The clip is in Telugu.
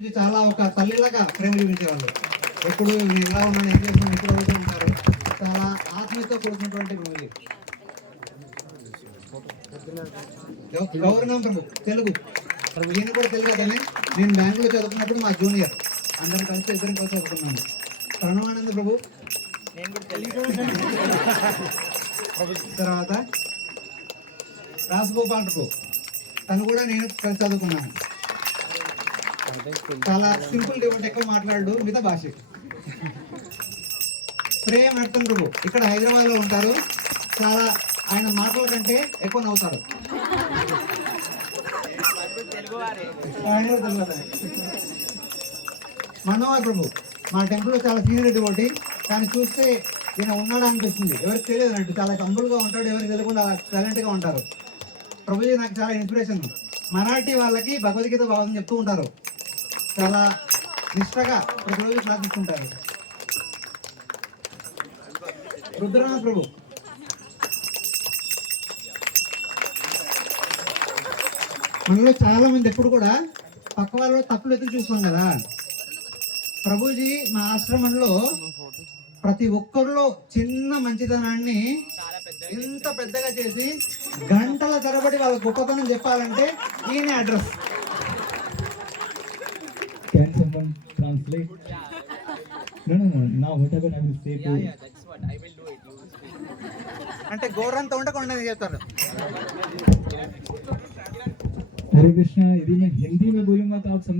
ఇది చాలా ఒక తల్లిలాగా ప్రేమ చూపించేవాళ్ళు ఎప్పుడు ఇలా ఉన్నాను ఏం చేస్తున్నాను ఎప్పుడు అవుతూ ఉంటారు చాలా ఆత్మీయత కూడుకున్నటువంటి మూవీ గౌరవం ప్రభు తెలుగు. ప్రభు ఈయన కూడా తెలుగు అతనే. నేను బెంగళూరు చదువుకున్నప్పుడు మా జూనియర్ అందరం కలిసి ఇద్దరం కలిసి చదువుకున్నాము. ప్రణవానంద ప్రభు. తర్వాత రాజగోపాల్ ప్రభు. తను కూడా నేను కలిసి చదువుకున్నాను. చాలా సింపుల్ డివోట్ ఎక్కువ మాట్లాడు మిగతా భాష. ప్రేమ్ అర్థం ప్రభు. ఇక్కడ హైదరాబాద్లో ఉంటారు. చాలా ఆయన మాటల కంటే ఎక్కువ నవ్వుతారు. మనోహర్ ప్రభు మా టెంపుల్లో చాలా సీనియర్ డివోటి కానీ చూస్తే ఈయన ఉన్నాడా అనిపిస్తుంది. ఎవరికి తెలియదు అన్నట్టు. చాలా కంబుల్గా ఉంటాడు ఎవరికి తెలియకుండా టాలెంట్గా ఉంటారు. ప్రభుజీ నాకు చాలా ఇన్స్పిరేషన్ మరాఠీ వాళ్ళకి భగవద్గీత భావం చెప్తూ ఉంటారు. చాలా నిష్టగా ప్రతిరోజు ప్రార్థిస్తుంటారు. రుద్రనాథ్ ప్రభు. మనలో చాలా మంది ఎప్పుడు కూడా పక్క వాళ్ళు తప్పులు ఎత్తి చూస్తాం కదా. ప్రభుజీ మా ఆశ్రమంలో ప్రతి ఒక్కరిలో చిన్న మంచితనాన్ని ఇంత పెద్దగా చేసి గంటల తరబడి వాళ్ళ గొప్పతనం చెప్పాలంటే ఈయన address. Can someone translate? No, no, no. Now, whatever I will say to అంటే గోరంత ఉంటే కొండని చెప్తారు हरे कृष्णा यदि मैं हिंदी में बोलूंगा तो आप समझ